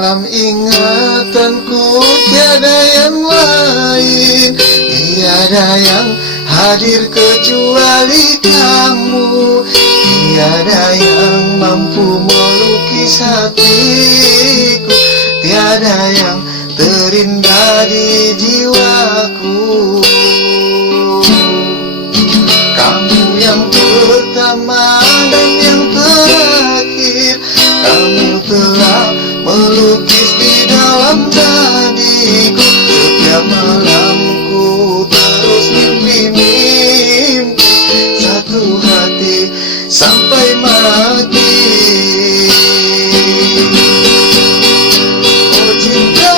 dalam ingatanku tiada yang lain, tiada yang hadir kecuali kamu, tiada yang mampu melukis hatiku, tiada yang terindah di jiwaku. Kamu yang pertama dan yang terakhir, kamu telah melukis di dalam dadiku. Setiap malamku terus mimpi-mimpi satu hati sampai mati. Oh cinta,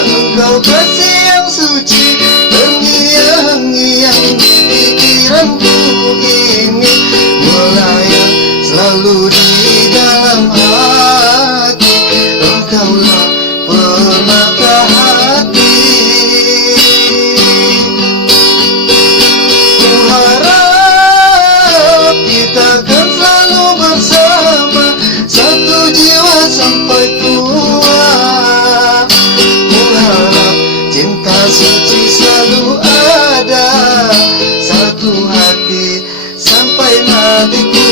engkau kasih yang suci terngiang-ngiang di pikiranku ini, melayang selalu di dalam hati. Engkaulah permata hati. Ku harap kita akan selalu bersama, satu jiwa sampai tua. Ku harap cinta suci selalu ada, satu hati sampai matiku.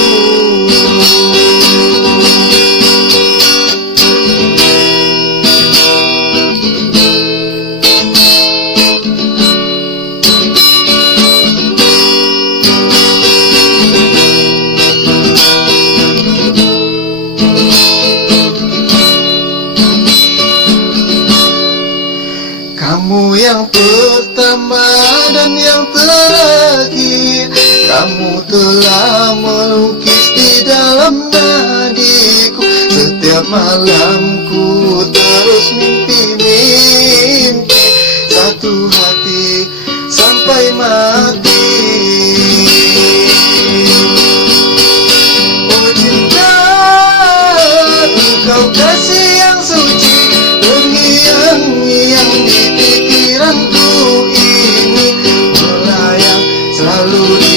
Kamu yang pertama dan yang terakhir, kamu telah melukis di dalam nadiku. Setiap malamku terus mimpi-mimpi satu hati sampai mati. Oh cinta, engkau kasih yang suci terngiang-ngiang di pikiranku ini, melayang selalu di